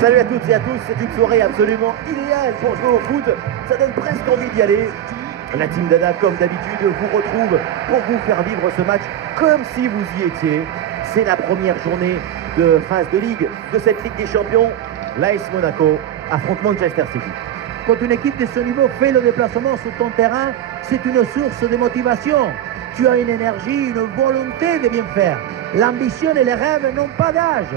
Salut à toutes et à tous, c'est une soirée absolument idéale pour jouer au foot. Ça donne presque envie d'y aller. La team Dada, comme d'habitude, vous retrouve pour vous faire vivre ce match comme si vous y étiez. C'est la première journée de phase de ligue de cette Ligue des Champions. L'AS Monaco affronte Manchester City. Quand une équipe de ce niveau fait le déplacement sur ton terrain, c'est une source de motivation. Tu as une énergie, une volonté de bien faire. L'ambition et les rêves n'ont pas d'âge.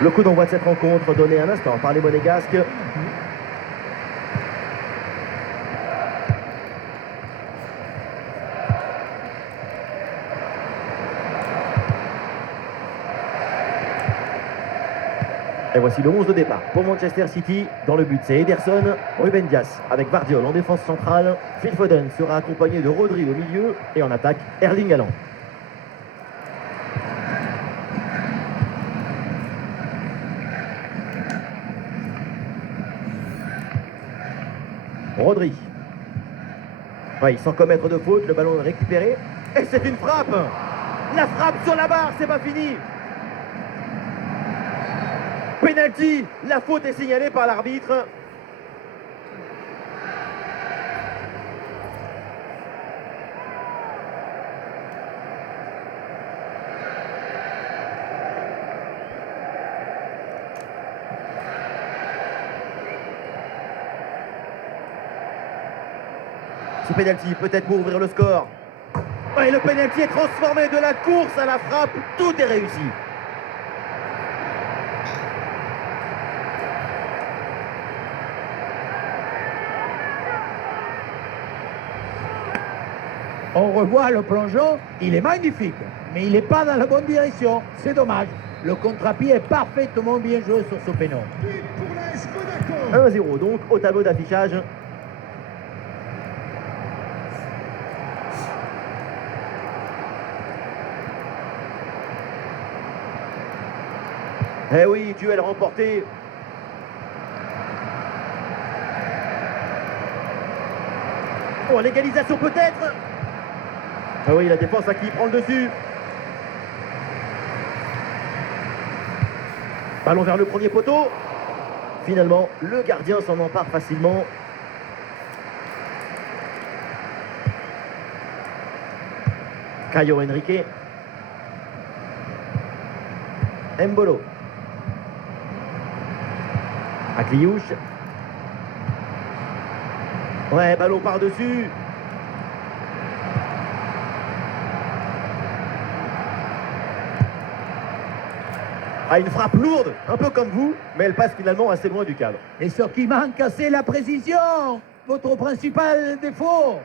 Le coup d'envoi de cette rencontre donné un instant par les Monégasques. Et voici le 11 de départ pour Manchester City. Dans le but, c'est Ederson, Ruben Dias avec Vardiol en défense centrale. Phil Foden sera accompagné de Rodri au milieu. Et en attaque, Erling Haaland. Rodri. Ouais, sans commettre de faute, le ballon est récupéré. Et c'est une frappe. La frappe sur la barre, c'est pas fini. Penalty, la faute est signalée par l'arbitre. Ce penalty peut-être pour ouvrir le score. Et le penalty est transformé de la course à la frappe. Tout est réussi. On revoit le plongeon, il est magnifique, mais il n'est pas dans la bonne direction. C'est dommage. Le contre-pied est parfaitement bien joué sur ce péno. 1-0 donc au tableau d'affichage. Eh oui, duel remporté. Oh, l'égalisation peut-être. Ah oui, la défense à qui prend le dessus. Ballon vers le premier poteau. Finalement, le gardien s'en empare facilement. Caio Henrique. Mbolo. Akliouche. Ouais, ballon par-dessus. Ah, une frappe lourde, un peu comme vous, mais elle passe finalement assez loin du cadre. Et ce qui manque, c'est la précision. Votre principal défaut.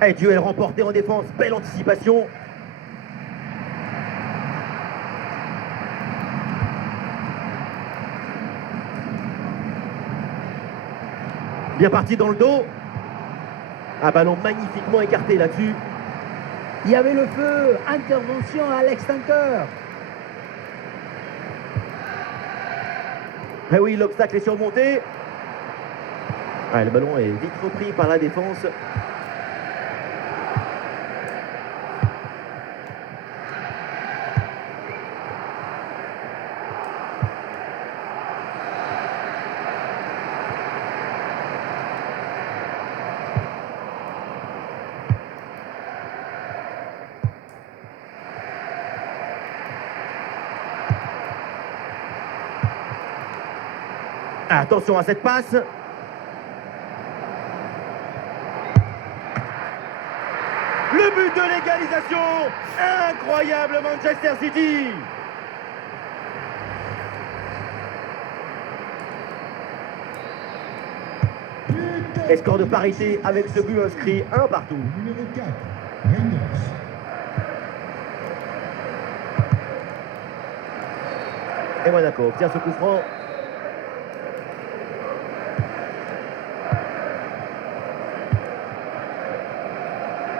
Et duel remporté en défense, belle anticipation. Bien parti dans le dos. Un ballon magnifiquement écarté là-dessus. Il y avait le feu, intervention à l'extincteur. Eh oui, l'obstacle est surmonté. Ouais, le ballon est vite repris par la défense. Attention à cette passe. Le but de l'égalisation. Incroyable Manchester City. Et score de parité avec ce but inscrit 1 partout. Numéro 4, Reinders. Et Monaco obtient ce coup franc.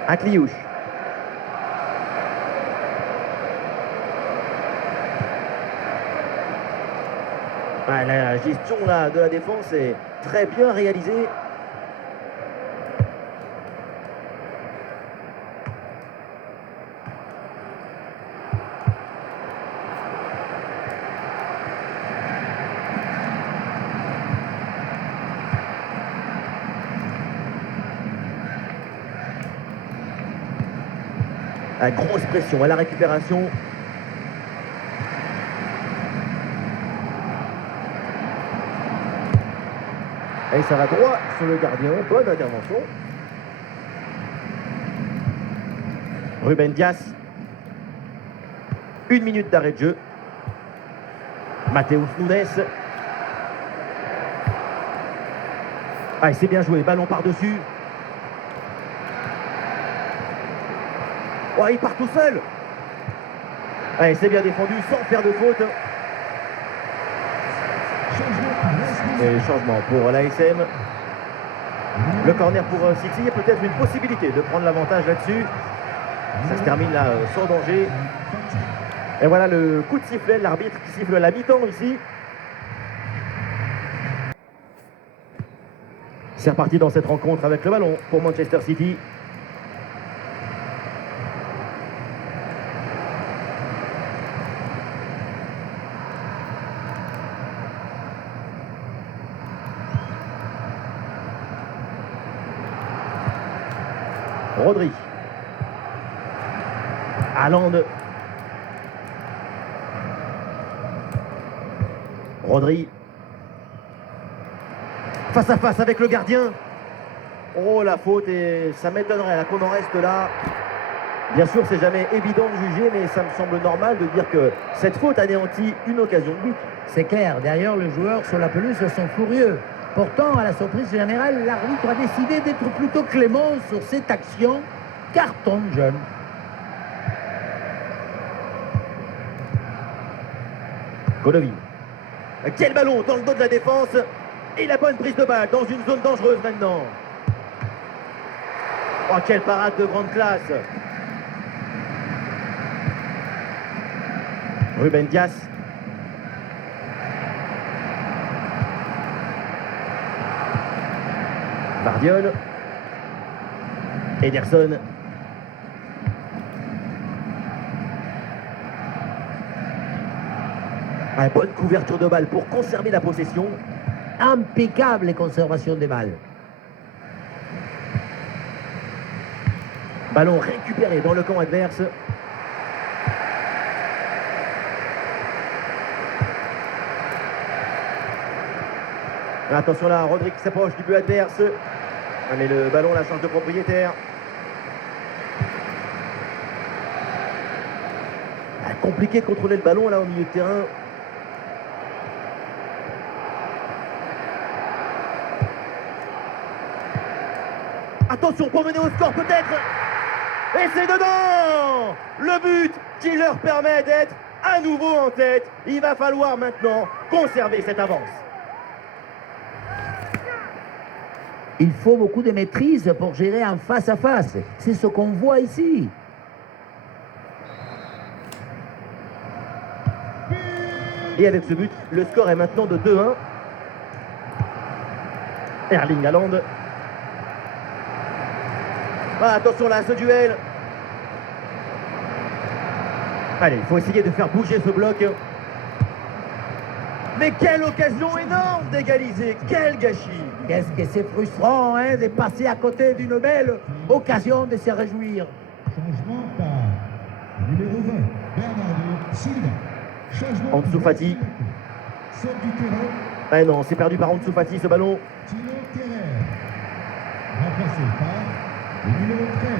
Akliouche. Ah, la gestion là, de la défense est très bien réalisée. La grosse pression à la récupération. Et ça va droit sur le gardien. Bonne intervention. Ruben Dias. 1 minute d'arrêt de jeu. Matheus Nunes. Ah, c'est bien joué. Ballon par-dessus. Oh, il part tout seul. Allez, c'est bien défendu sans faire de faute. Et changement pour l'ASM. Le corner pour City est peut-être une possibilité de prendre l'avantage là-dessus. Ça se termine là sans danger. Et voilà le coup de sifflet, l'arbitre qui siffle la mi-temps ici. C'est reparti dans cette rencontre avec le ballon pour Manchester City. Rodri. Haaland. Rodri. Face à face avec le gardien. Oh, la faute, et ça m'étonnerait là qu'on en reste là. Bien sûr, c'est jamais évident de juger, mais ça me semble normal de dire que cette faute anéantit une occasion de but. C'est clair, derrière le joueur sur la pelouse sont furieux. Pourtant, à la surprise générale, l'arbitre a décidé d'être plutôt clément sur cette action. Carton jaune. Golovin. Quel ballon dans le dos de la défense. Et la bonne prise de balle dans une zone dangereuse maintenant. Oh, quelle parade de grande classe. Ruben Dias. Vardiol. Ederson. Ah, bonne couverture de balle pour conserver la possession. Impeccable conservation des balles. Ballon récupéré dans le camp adverse. Attention là, Rodri qui s'approche du but adverse. Ah, mais le ballon la change de propriétaire. Ah, compliqué de contrôler le ballon là au milieu de terrain. Attention pour mener au score peut-être. Et c'est dedans. Le but qui leur permet d'être à nouveau en tête. Il va falloir maintenant conserver cette avance. Il faut beaucoup de maîtrise pour gérer en face à face. C'est ce qu'on voit ici. Et avec ce but, le score est maintenant de 2-1. Erling Haaland. Ah, attention là, ce duel. Allez, il faut essayer de faire bouger ce bloc. Mais quelle occasion énorme d'égaliser. Quel gâchis. Qu'est-ce que c'est frustrant hein, de passer à côté d'une belle occasion de se réjouir. Changement par numéro 20, Bernardo Silva. Changement Ansu Fati. Sort du terrain, Ah non, c'est perdu par Ansu Fati ce ballon. Thilo Kerrer. Remplacé par le numéro 13,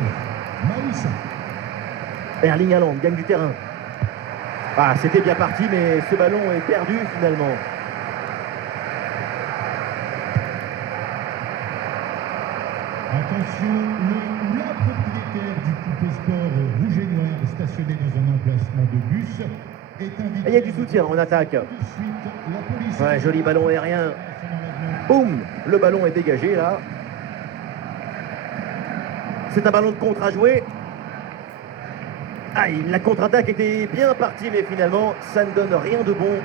Maïssa. Erling Haaland gagne du terrain. Ah, c'était bien parti, mais ce ballon est perdu finalement. Attention, la propriétaire du coupé sport rouge et noir stationné dans un emplacement de bus est invité. Et il y a du soutien en attaque. Tout de suite, la police. Ouais, joli ballon aérien. Boum, le ballon est dégagé là. C'est un ballon de contre à jouer. Aïe, la contre-attaque était bien partie, mais finalement, ça ne donne rien de bon.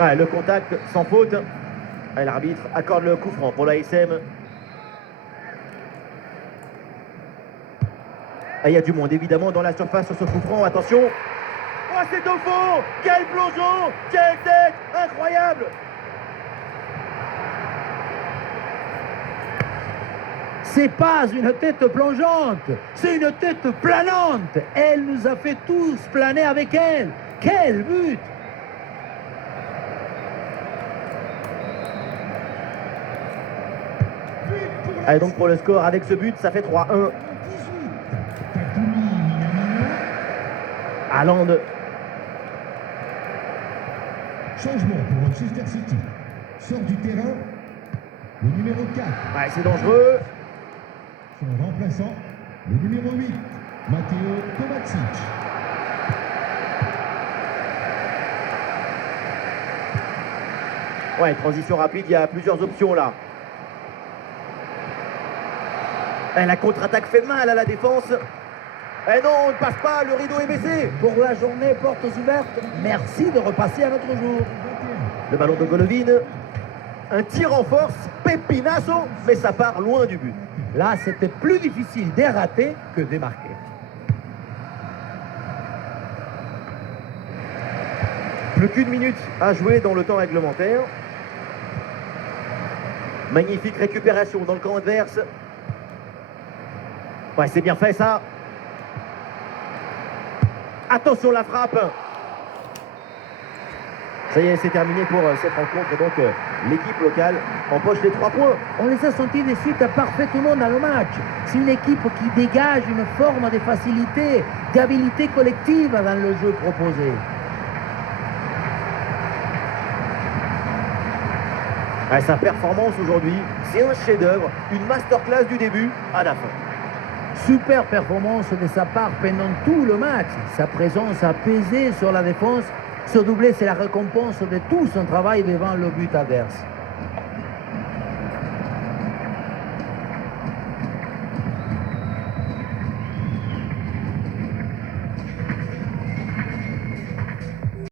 Ouais, le contact sans faute. Ouais, l'arbitre accorde le coup franc pour l'ASM. Il y a du monde évidemment dans la surface sur ce coup franc. Attention. Oh, c'est au fond. Quel plongeon. Quelle tête. Incroyable. C'est pas une tête plongeante, c'est une tête planante. Elle nous a fait tous planer avec elle. Quel but! Allez, donc pour le score, avec ce but, ça fait 3-1. 18. Takumi Minamino. Haaland. Changement pour Manchester City. Sort du terrain le numéro 4. Ouais, c'est dangereux. Son remplaçant, le numéro 8, Matteo Kovacic. Ouais, transition rapide, il y a plusieurs options là. Et la contre-attaque fait mal à la défense. Et non, on ne passe pas, le rideau est baissé. Pour la journée, portes ouvertes, merci de repasser à notre jour. 21. Le ballon de Golovin. Un tir en force, Pepinasso, mais ça part loin du but. Là, c'était plus difficile de rater que de marquer. Plus qu'une minute à jouer dans le temps réglementaire. Magnifique récupération dans le camp adverse. Ouais, c'est bien fait ça. Attention la frappe. Ça y est, c'est terminé pour cette rencontre. Et donc, l'équipe locale empoche les 3 points. On les a sentis de suite parfaitement dans le match. C'est une équipe qui dégage une forme de facilité, d'habilité collective dans le jeu proposé. Ouais, sa performance aujourd'hui, c'est un chef-d'œuvre, une masterclass du début à la fin. Super performance de sa part pendant tout le match. Sa présence a pesé sur la défense. Ce doublé, c'est la récompense de tout son travail devant le but adverse.